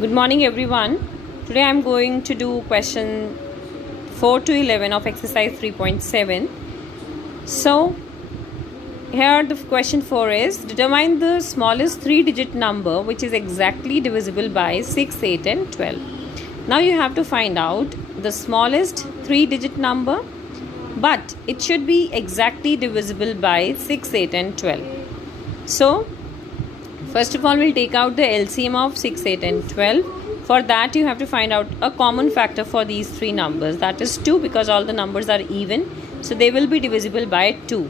Good morning everyone. Today I am going to do question 4 to 11 of exercise 3.7. So here the question 4 is determine the smallest 3-digit number which is exactly divisible by 6, 8 and 12. Now you have to find out the smallest 3-digit number, but it should be exactly divisible by 6, 8 and 12. So first of all, we'll take out the LCM of 6, 8 and 12. For that, you have to find out a common factor for these three numbers. That is 2, because all the numbers are even. So they will be divisible by 2.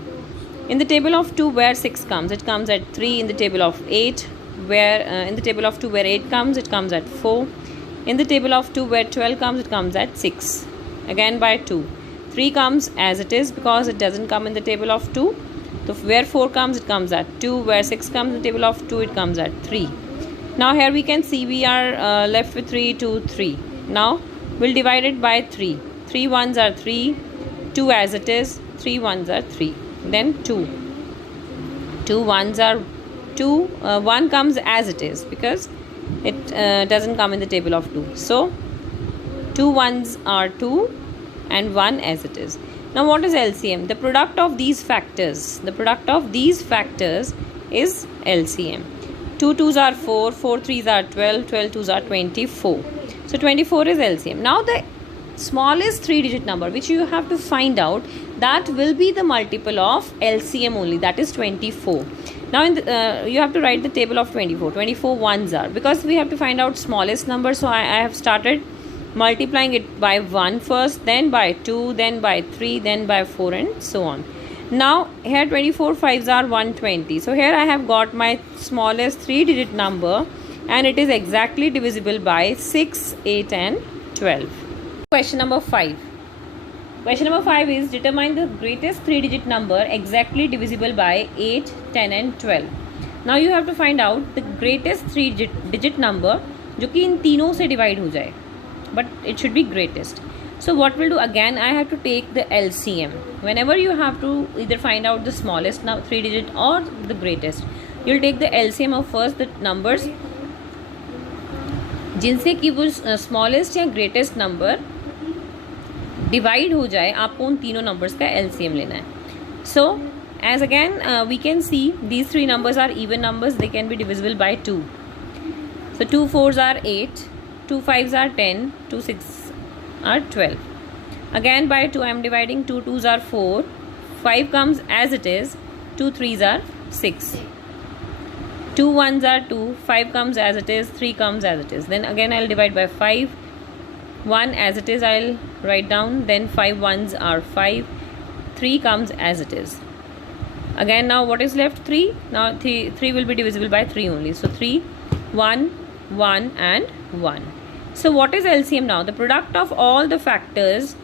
In the table of 2 where 6 comes, it comes at 3. In the table of 8, where in the table of 2 where 8 comes, it comes at 4. In the table of 2 where 12 comes, it comes at 6. Again by 2. 3 comes as it is because it doesn't come in the table of 2. So where 4 comes, it comes at 2. Where 6 comes in the table of 2, it comes at 3. Now here we can see we are left with 3, 2, 3. Now we'll divide it by 3. 3 ones are 3. 2 as it is. 3 ones are 3. Then 2. 2 ones are 2. 1 comes as it is because it doesn't come in the table of 2. So 2 ones are 2 and 1 as it is. Now what is LCM? The product of these factors. The product of these factors is LCM. 2 2s are 4, 4 3s are 12, 12 2s are 24. So 24 is LCM. Now the smallest 3-digit number which you have to find out, that will be the multiple of LCM only, that is 24. Now you have to write the table of 24. 24 ones are, because we have to find out smallest number, so I have started multiplying it by 1 first, then by 2, then by 3, then by 4 and so on. Now here 24 5s are 120. So here I have got my smallest 3-digit number and it is exactly divisible by 6, 8 and 12. Question number 5. Question number 5 is determine the greatest 3-digit number exactly divisible by 8, 10 and 12. Now you have to find out the greatest 3-digit number जो कि इन तीनों से divide हो जाए, but it should be greatest. So what we'll do, again I have to take the LCM. Whenever you have to either find out the smallest 3-digit or the greatest, you'll take the LCM of first the numbers जिनसे कि वो smallest या greatest number divide हो जाए, आपको उन तीनों numbers का LCM लेना है. So as again we can see these three numbers are even numbers, they can be divisible by 2. So 2 4s are 8, 2 5s are 10, 2 6 are 12. Again by 2 I am dividing. 2 2s are 4, 5 comes as it is, 2 3s are 6, 2 1s are 2, 5 comes as it is, 3 comes as it is. Then again I'll divide by 5. 1 as it is I'll write down, then 5 1s are 5, 3 comes as it is. Again now what is left? 3. Now 3 will be divisible by 3 only. So 3, 1, 1 and 1. So what is LCM now? The product of all the factors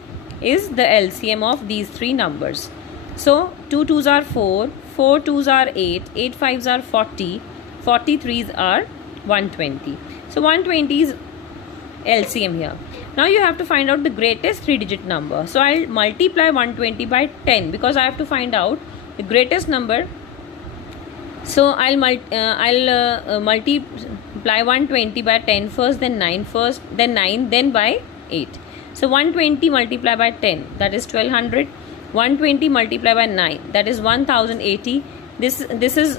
is the LCM of these three numbers. So 2 2s are 4, 4 2s are 8, 8 5s are 40, 43s are 120. So 120 is LCM here. Now you have to find out the greatest 3-digit number. So I'll multiply 120 by 10 because I have to find out the greatest number. So I'll multiply 120 by 10 first, then 9 first, then 9, then by 8. So 120 multiply by 10, that is 1200. 120 multiply by 9, that is 1080. This is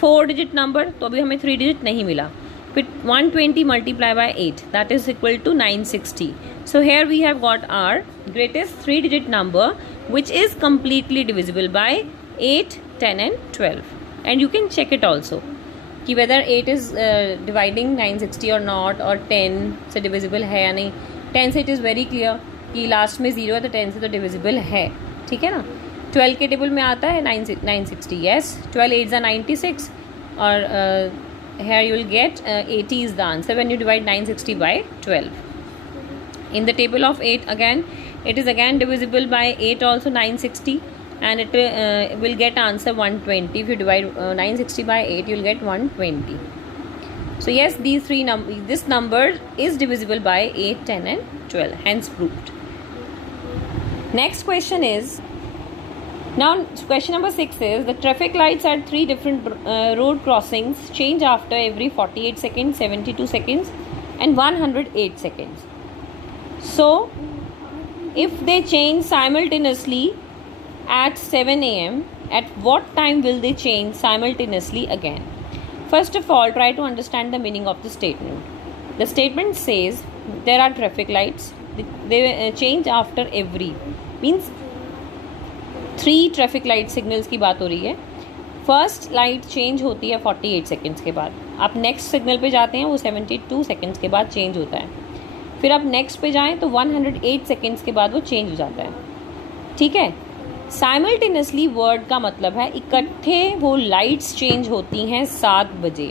4-digit number, तो अभी हमें 3-digit नहीं मिला. फिर 120 multiply by 8, that is equal to 960. So here we have got our greatest 3-digit number which is completely divisible by 8, 10 and 12. And you can check it also कि whether 8 is dividing 960 or not, or 10 से divisible है या नहीं. 10 से it is very clear कि last में 0 है तो 10 से तो divisible है, ठीक है ना. 12 के टेबल में आता है 960, yes. 12 8s are 96, और here you will get 80 is the answer when you divide 960 by 12. In the table of 8 again, it is again divisible by 8 also, 960. And it will get answer 120. If you divide 960 by 8, you will get 120. So yes, these three this number is divisible by 8, 10 and 12. Hence proved. Next question is, now question number 6 is, the traffic lights at 3 different road crossings change after every 48 seconds, 72 seconds and 108 seconds. So if they change simultaneously at 7 a.m., at what time will they change simultaneously again? First of all, try to understand the meaning of the statement. The statement says there are traffic lights. They change after every, means 3 traffic light signals की बात हो रही है. First light change होती है 48 seconds के बाद. आप नेक्स्ट सिग्नल पे जाते हैं, वो 72 सेकेंड्स के बाद चेंज होता है. फिर आप नेक्स्ट पे जाएं तो 108 सेकेंड्स के बाद वो चेंज हो जाता है. ठीक है. साइमल्टेनियसली वर्ड का मतलब है इकट्ठे वो लाइट्स चेंज होती हैं 7 बजे.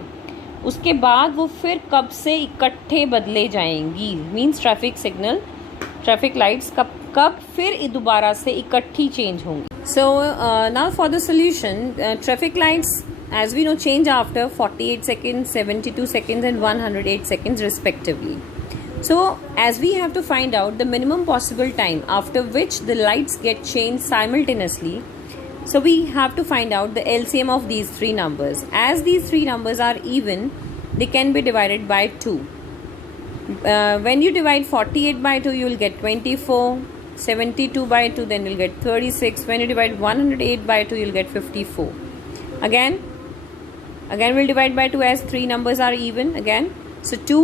उसके बाद वो फिर कब से इकट्ठे बदले जाएंगी, means traffic signal, traffic lights कब फिर दोबारा से इकट्ठी चेंज होंगी. So now for the solution, traffic lights, as we know, change after 48 seconds, 72 seconds and 108 seconds respectively. So as we have to find out the minimum possible time after which the lights get changed simultaneously, so we have to find out the LCM of these 3 numbers. As these 3 numbers are even, they can be divided by 2. When you divide 48 by 2, you will get 24. 72 by 2, then you'll get 36. When you divide 108 by 2, you'll get 54. Again we'll divide by 2 as 3 numbers are even again. So 2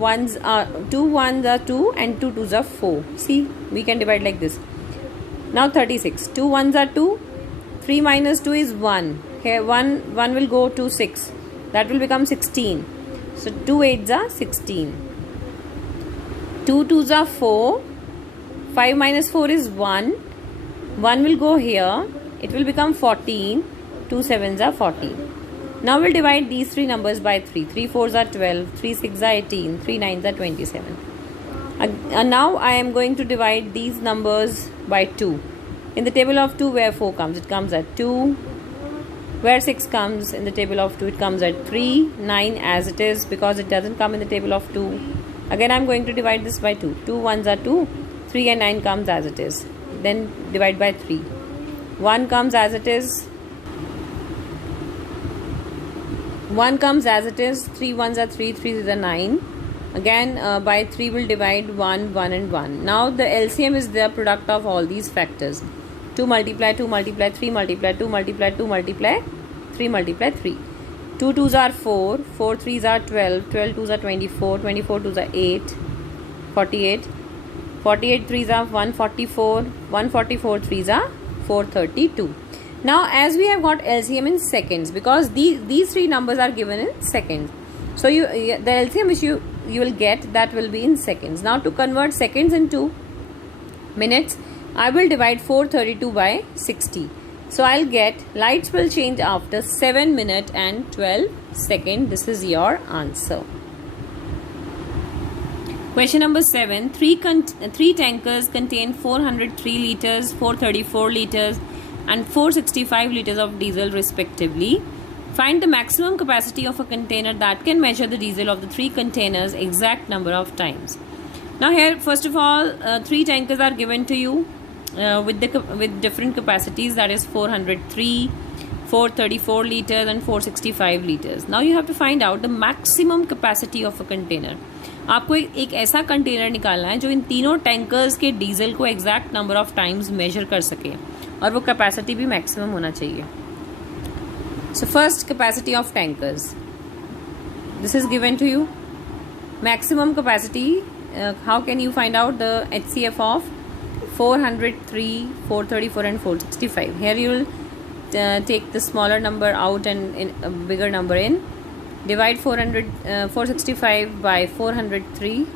ones are 2 2 and 2 2s are 4. See, we can divide like this. Now 36. 2 1s are 2. 3 minus 2 is 1. Here 1 will go to 6. That will become 16. So 2 8s are 16. 2 2s are 4. 5 minus 4 is 1. 1 will go here. It will become 14. 2 7s are 14. Now we'll divide these 3 numbers by 3. 3 4s are 12. 3 6s are 18. 3 9s are 27. And now I am going to divide these numbers by 2. In the table of 2, where 4 comes, it comes at 2. Where 6 comes in the table of 2, it comes at 3. 9 as it is, because it doesn't come in the table of 2. Again I am going to divide this by 2. 2 1s are 2. 3 and 9 comes as it is. Then divide by 3. 1 comes as it is. 1 comes as it is. 3 1s are 3. 3 is a 9. Again by 3 will divide 1, 1 and 1. Now the LCM is the product of all these factors. 2 multiply 2 multiply 3 multiply 2 multiply 2 multiply 3 multiply 3. 2 2s are 4. 4 3s are 12. 12 2s are 24. 24 2s are 8. 48. 48 3s are 144. 144 3s are 432. Now as we have got LCM in seconds, because these 3 numbers are given in seconds, so the LCM which you will get, that will be in seconds. Now to convert seconds into minutes, I will divide 432 by 60. So I'll get lights will change after 7 minutes and 12 seconds. This is your answer. Question number 7. Three tankers contain 403 liters, 434 liters and 465 liters of diesel respectively. Find the maximum capacity of a container that can measure the diesel of the 3 containers exact number of times. Now here, first of all, 3 tankers are given to you with different capacities, that is 403, 434 liters and 465 liters. Now you have to find out the maximum capacity of a container. आपको एक ऐसा container निकालना है जो इन तीनों tankers के diesel को exact number of times measure कर सके, और वो कैपेसिटी भी मैक्सिमम होना चाहिए. So first, capacity of tankers, this is given to you. Maximum capacity, how can you find out the HCF of 403, 434 and 465. Here you will take the smaller number out and in a bigger number in. Divide 465 by 403.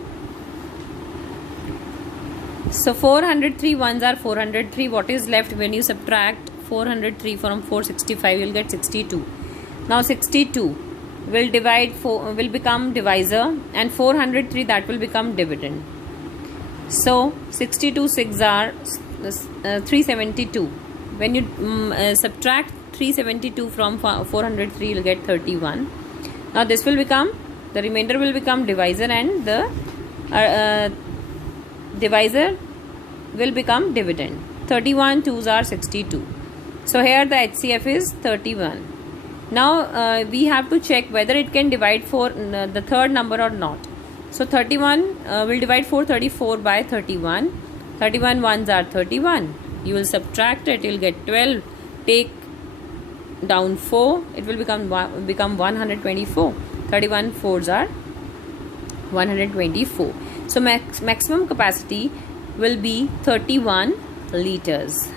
So 403 ones are 403. What is left when you subtract 403 from 465? You'll get 62. Now 62 will become divisor, and 403, that will become dividend. So 62 6 are 372. When you subtract 372 from 403, you'll get 31. Now this will become, the remainder will become divisor, and the divisor will become dividend. 31 2s are 62. So here the HCF is 31. Now we have to check whether it can divide for the third number or not. So 31, we'll divide 434 by 31. 31 ones are 31. You will subtract it, you'll get 12. Take down 4, it will become 124. 31 fours are 124. So maximum capacity will be 31 liters.